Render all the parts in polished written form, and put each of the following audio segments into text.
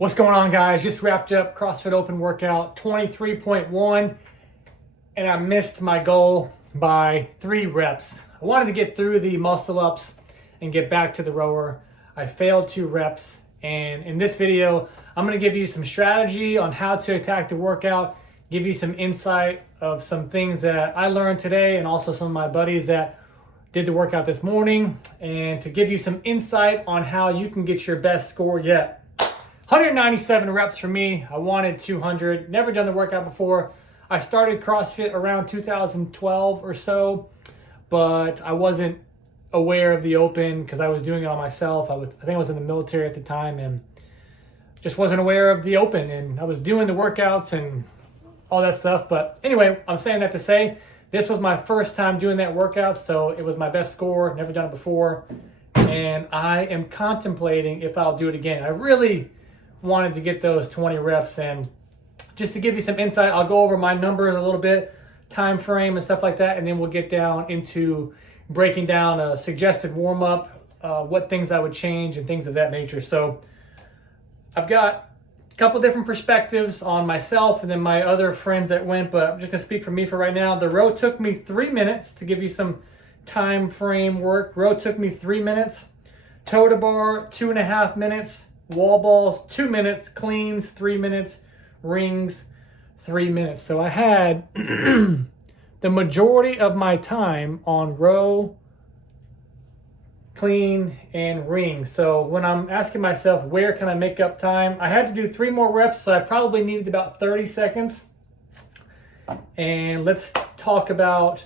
What's going on, guys? Just wrapped up CrossFit Open workout 23.1, and I missed my goal by 3 reps. I wanted to get through the muscle ups and get back to the rower. I failed 2 reps, and in this video, I'm going to give you some strategy on how to attack the workout, give you some insight of some things that I learned today, and also some of my buddies that did the workout this morning, and to give you some insight on how you can get your best score yet. 197 reps for me. I wanted 200. Never done the workout before. I started CrossFit around 2012 or so, but I wasn't aware of the open because I was doing it on myself. I think I was in the military at the time and just wasn't aware of the open, and I was doing the workouts and all that stuff. But anyway, I'm saying that to say this was my first time doing that workout, so it was my best score. Never done it before, and I am contemplating if I'll do it again. I really wanted to get those 20 reps, and just to give you some insight, I'll go over my numbers a little bit, time frame and stuff like that, and then we'll get down into breaking down a suggested warm-up, what things I would change and things of that nature. So I've got a couple different perspectives on myself and then my other friends that went, but I'm just gonna speak for me for right now. The row took me 3 minutes. To give you some time frame work, row took me 3 minutes, toe to bar 2.5 minutes, wall balls 2 minutes, cleans 3 minutes, rings 3 minutes. So I had the majority of my time on row, clean, and ring. So when I'm asking myself where can I make up time, I had to do 3 more reps, so I probably needed about 30 seconds. And let's talk about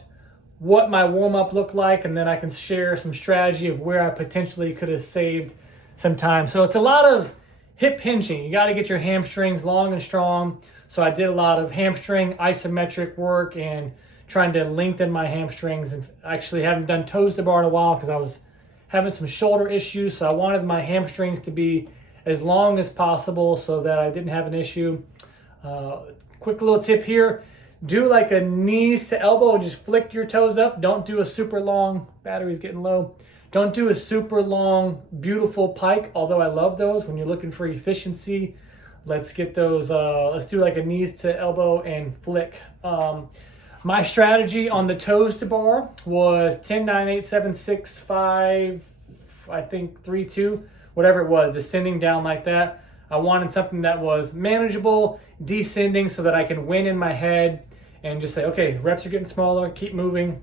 what my warm-up looked like, and then I can share some strategy of where I potentially could have saved some time. So it's a lot of hip hinging. You got to get your hamstrings long and strong. So I did a lot of hamstring isometric work and trying to lengthen my hamstrings, and actually haven't done toes to bar in a while because I was having some shoulder issues. So I wanted my hamstrings to be as long as possible so that I didn't have an issue. Quick little tip here. Do like a knees to elbow, just flick your toes up. Don't do a super long, battery's getting low. Don't do a super long, beautiful pike, although I love those when you're looking for efficiency. Let's get those, let's do like a knees to elbow and flick. My strategy on the toes to bar was 10, 9, 8, 7, 6, 5, I think 3, 2, whatever it was, descending down like that. I wanted something that was manageable, descending, so that I can win in my head and just say, okay, reps are getting smaller, keep moving.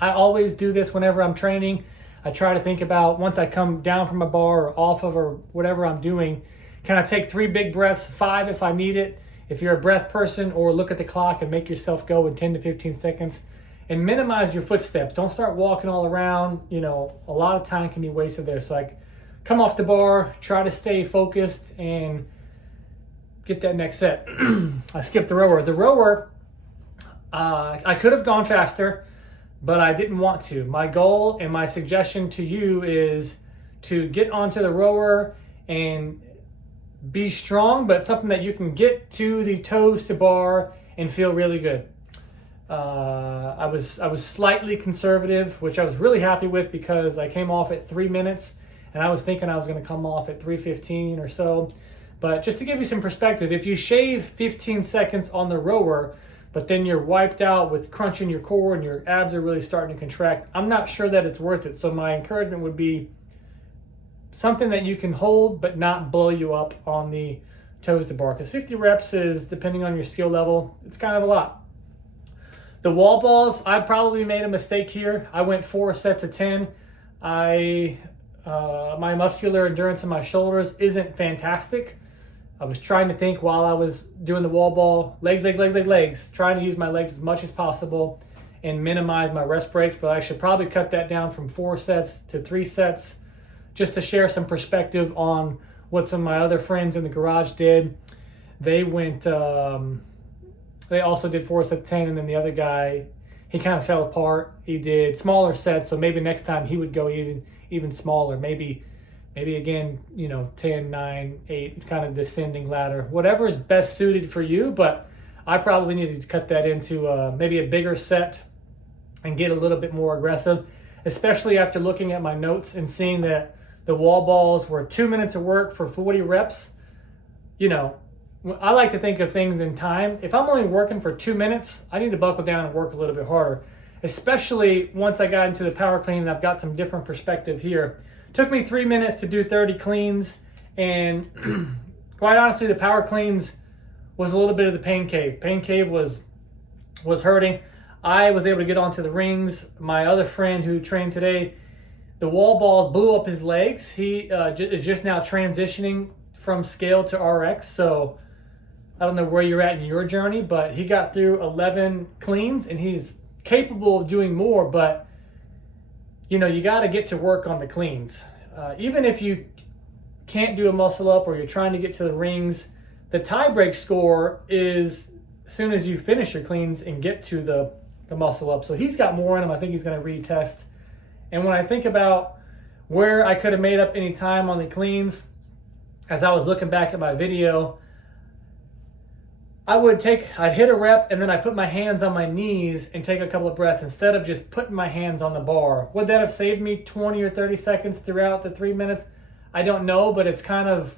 I always do this whenever I'm training. I try to think about, once I come down from a bar or off of or whatever I'm doing, can I take 3 big breaths, 5 if I need it, if you're a breath person, or look at the clock and make yourself go in 10 to 15 seconds, and minimize your footsteps. Don't start walking all around. You know, a lot of time can be wasted there. So like, come off the bar, try to stay focused and get that next set. I skipped the rower. The rower, I could have gone faster, but I didn't want to. My goal and my suggestion to you is to get onto the rower and be strong, but something that you can get to the toes to bar and feel really good. I was slightly conservative, which I was really happy with because I came off at 3 minutes and I was thinking I was going to come off at 3:15 or so. But just to give you some perspective, if you shave 15 seconds on the rower, but then you're wiped out with crunching your core and your abs are really starting to contract, I'm not sure that it's worth it. So my encouragement would be something that you can hold but not blow you up on the toes to bar, because 50 reps is, depending on your skill level, it's kind of a lot. The wall balls, I probably made a mistake here. I went 4 sets of 10. My muscular endurance in my shoulders isn't fantastic. I was trying to think while I was doing the wall ball, legs, trying to use my legs as much as possible and minimize my rest breaks, but I should probably cut that down from 4 sets to 3 sets, just to share some perspective on what some of my other friends in the garage did. They went, they also did 4 sets of 10, and then the other guy, he kind of fell apart. He did smaller sets, so maybe next time he would go even smaller. Maybe again, 10, 9, 8, kind of descending ladder. Whatever is best suited for you, but I probably needed to cut that into maybe a bigger set and get a little bit more aggressive, especially after looking at my notes and seeing that the wall balls were 2 minutes of work for 40 reps. you know, I like to think of things in time. If I'm only working for 2 minutes, I need to buckle down and work a little bit harder, especially once I got into the power clean and I've got some different perspective here. Took me 3 minutes to do 30 cleans, and quite honestly, the power cleans was a little bit of the pain cave. Pain cave was hurting. I was able to get onto the rings. My other friend who trained today, the wall balls blew up his legs. He is just now transitioning from scale to RX, so I don't know where you're at in your journey, but he got through 11 cleans and he's capable of doing more, but you know, you got to get to work on the cleans. Even if you can't do a muscle up or you're trying to get to the rings, the tie break score is as soon as you finish your cleans and get to the muscle up. So he's got more in him. I think he's going to retest. And when I think about where I could have made up any time on the cleans, as I was looking back at my video, I'd hit a rep and then I put my hands on my knees and take a couple of breaths instead of just putting my hands on the bar. Would that have saved me 20 or 30 seconds throughout the 3 minutes? I don't know, but it's kind of,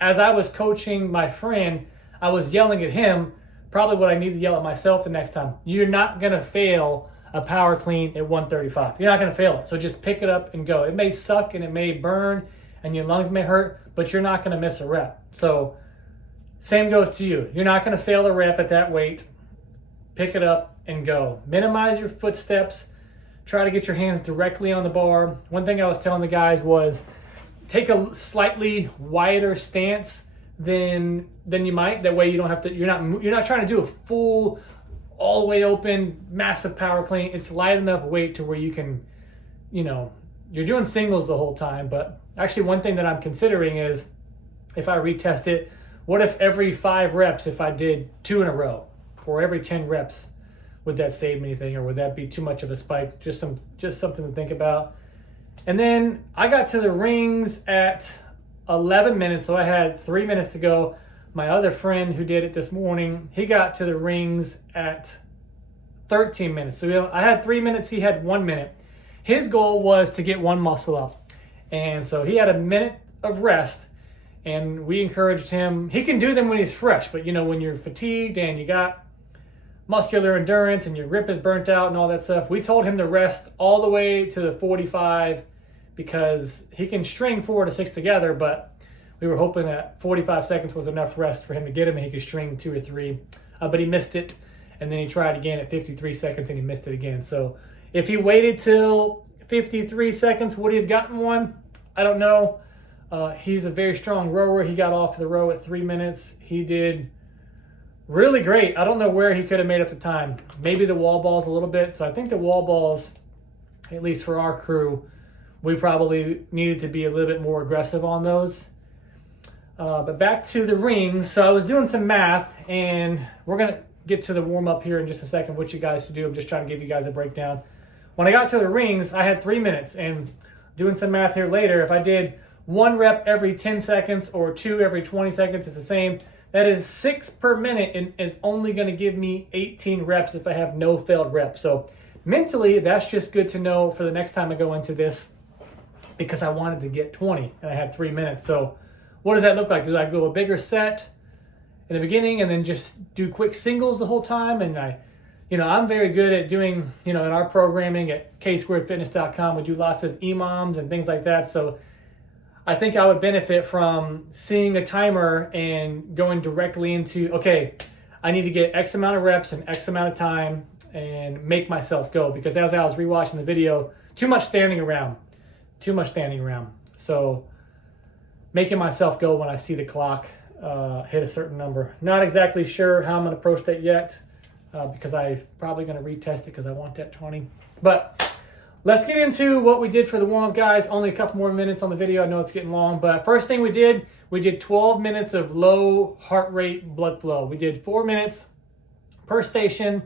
as I was coaching my friend, I was yelling at him, probably what I need to yell at myself the next time. You're not going to fail a power clean at 135. You're not going to fail it. So just pick it up and go. It may suck and it may burn and your lungs may hurt, but you're not going to miss a rep. So same goes to you. You're not going to fail a rep at that weight. Pick it up and go. Minimize your footsteps. Try to get your hands directly on the bar. One thing I was telling the guys was take a slightly wider stance than you might. That way you don't have to, you're not trying to do a full, all the way open, massive power clean. It's light enough weight to where you can, you know, you're doing singles the whole time. But actually one thing that I'm considering is if I retest it, what if every 5 reps, if I did 2 in a row, or every 10 reps, would that save me anything, or would that be too much of a spike? Just something to think about. And then I got to the rings at 11 minutes, so I had 3 minutes to go. My other friend who did it this morning, he got to the rings at 13 minutes. So I had 3 minutes, he had 1 minute. His goal was to get one muscle up. And so he had a minute of rest. And we encouraged him. He can do them when he's fresh, but you know, when you're fatigued and you got muscular endurance and your grip is burnt out and all that stuff, we told him to rest all the way to the 45 because he can string 4 to 6 together, but we were hoping that 45 seconds was enough rest for him to get him and he could string 2 or 3. But he missed it, and then he tried again at 53 seconds and he missed it again. So if he waited till 53 seconds, would he have gotten one? I don't know. He's a very strong rower. He got off the row at 3 minutes. He did really great. I don't know where he could have made up the time. Maybe the wall balls a little bit. So I think the wall balls, at least for our crew, we probably needed to be a little bit more aggressive on those. But back to the rings. So I was doing some math, and we're going to get to the warm-up here in just a second, what you guys to do. I'm just trying to give you guys a breakdown. When I got to the rings, I had 3 minutes, and doing some math here later, if I did 1 rep every 10 seconds or 2 every 20 seconds, it's the same. That is 6 per minute, and it's only going to give me 18 reps if I have no failed reps. So mentally, that's just good to know for the next time I go into this, because I wanted to get 20 and I had 3 minutes. So what does that look like? Do I go a bigger set in the beginning and then just do quick singles the whole time? And I'm very good at doing, in our programming at ksquaredfitness.com, we do lots of EMOMs and things like that. So I think I would benefit from seeing a timer and going directly into, okay, I need to get X amount of reps and X amount of time and make myself go. Because as I was rewatching the video, too much standing around. So making myself go when I see the clock hit a certain number. Not exactly sure how I'm going to approach that yet because I'm probably going to retest it because I want that 20. But let's get into what we did for the warm-up, guys. Only a couple more minutes on the video. I know it's getting long, but first thing we did 12 minutes of low heart rate blood flow. We did 4 minutes per station.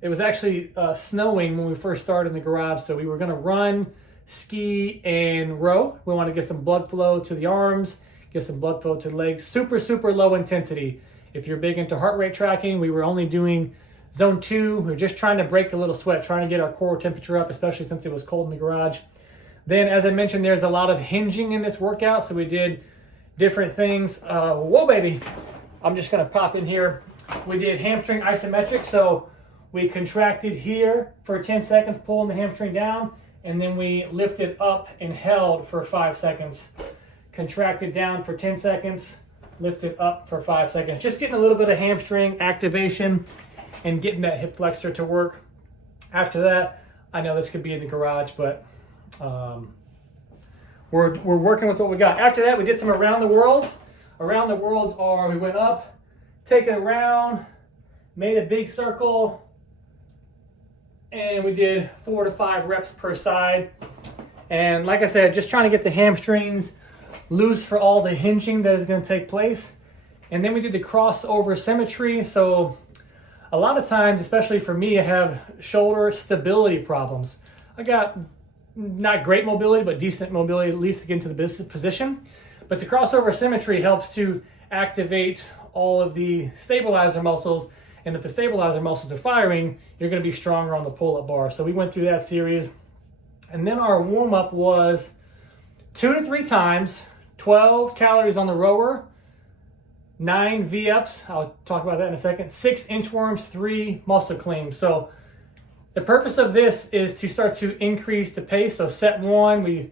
It was actually snowing when we first started in the garage, so we were going to run, ski, and row. We want to get some blood flow to the arms, get some blood flow to the legs. Super, super low intensity. If you're big into heart rate tracking, we were only doing zone 2. We were just trying to break a little sweat, trying to get our core temperature up, especially since it was cold in the garage. Then, as I mentioned, there's a lot of hinging in this workout. So we did different things. Whoa, baby. I'm just going to pop in here. We did hamstring isometric. So we contracted here for 10 seconds, pulling the hamstring down, and then we lifted up and held for 5 seconds. Contracted down for 10 seconds, lifted up for 5 seconds. Just getting a little bit of hamstring activation and getting that hip flexor to work. After that, I know this could be in the garage, but we're working with what we got. After that, we did some around the worlds. Around the worlds are, we went up, taken a round, made a big circle, and we did 4 to 5 reps per side. And like I said, just trying to get the hamstrings loose for all the hinging that is going to take place. And then we did the crossover symmetry. So a lot of times, especially for me, I have shoulder stability problems. I got not great mobility, but decent mobility, at least to get into the business position. But the crossover symmetry helps to activate all of the stabilizer muscles. And if the stabilizer muscles are firing, you're going to be stronger on the pull-up bar. So we went through that series. And then our warm-up was 2 to 3 times, 12 calories on the rower, 9 V-ups. I'll talk about that in a second. 6 inchworms, 3 muscle cleans. So the purpose of this is to start to increase the pace. So set 1, we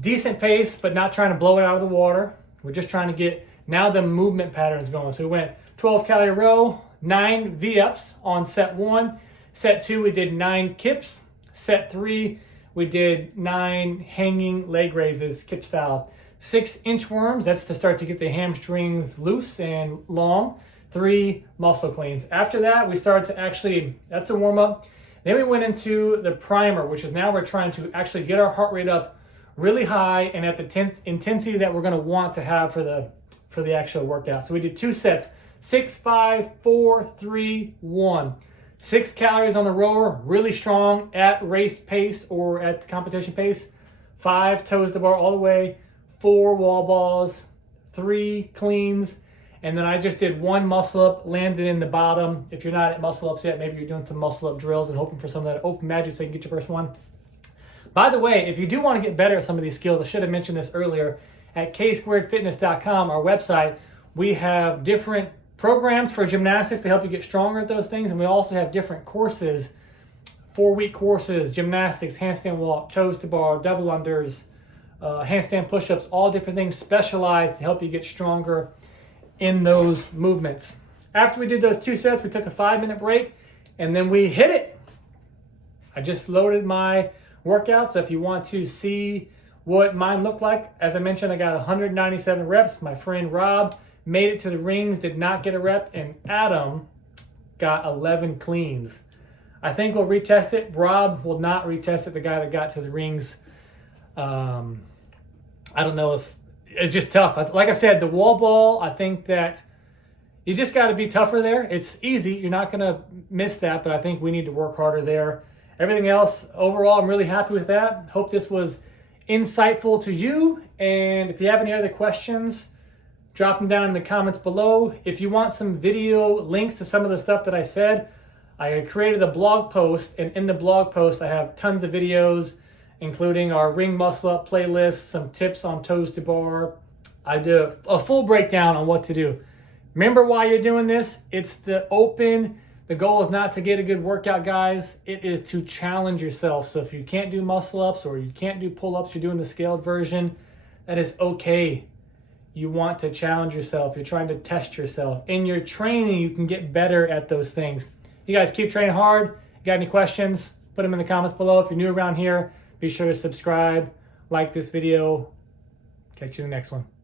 decent pace, but not trying to blow it out of the water. We're just trying to get now the movement patterns going. So we went 12 calorie row, 9 V-ups on set 1. Set 2, we did 9 kips. Set 3, we did 9 hanging leg raises, kip style. 6 inchworms, that's to start to get the hamstrings loose and long. 3 muscle cleans. After that, we started to actually, that's a warm up. Then we went into the primer, which is now we're trying to actually get our heart rate up really high and at the intensity that we're going to want to have for the actual workout. So we did 2 sets, 6, 5, 4, 3, 1. 6 calories on the rower, really strong at race pace or at competition pace. 5 toes to bar all the way, 4 wall balls, 3 cleans, and then I just did 1 muscle up, landed in the bottom. If you're not at muscle ups yet, maybe you're doing some muscle up drills and hoping for some of that open magic so you can get your first one. By the way, if you do want to get better at some of these skills, I should have mentioned this earlier, at ksquaredfitness.com, our website, we have different programs for gymnastics to help you get stronger at those things, and we also have different courses, 4-week courses, gymnastics, handstand walk, toes to bar, double unders, handstand push-ups, all different things specialized to help you get stronger in those movements. After we did those 2 sets, we took a 5-minute break, and then we hit it. I just loaded my workout, so if you want to see what mine looked like, as I mentioned, I got 197 reps. My friend Rob made it to the rings, did not get a rep, and Adam got 11 cleans. I think we'll retest it. Rob will not retest it, the guy that got to the rings. I don't know if it's just tough. Like I said, the wall ball, I think that you just got to be tougher there. It's easy. You're not going to miss that, but I think we need to work harder there. Everything else, overall, I'm really happy with that. Hope this was insightful to you. And if you have any other questions, drop them down in the comments below. If you want some video links to some of the stuff that I said, I created a blog post, and in the blog post, I have tons of videos, including our ring muscle up playlist, some tips on toes to bar. I did a full breakdown on what to do. Remember why you're doing this? It's the goal is not to get a good workout, guys. It is to challenge yourself. So if you can't do muscle ups or you can't do pull ups, you're doing the scaled version, that is okay. You want to challenge yourself. You're trying to test yourself. In your training, you can get better at those things. You guys keep training hard. If you got any questions, put them in the comments below. If you're new around here, be sure to subscribe, like this video. Catch you in the next one.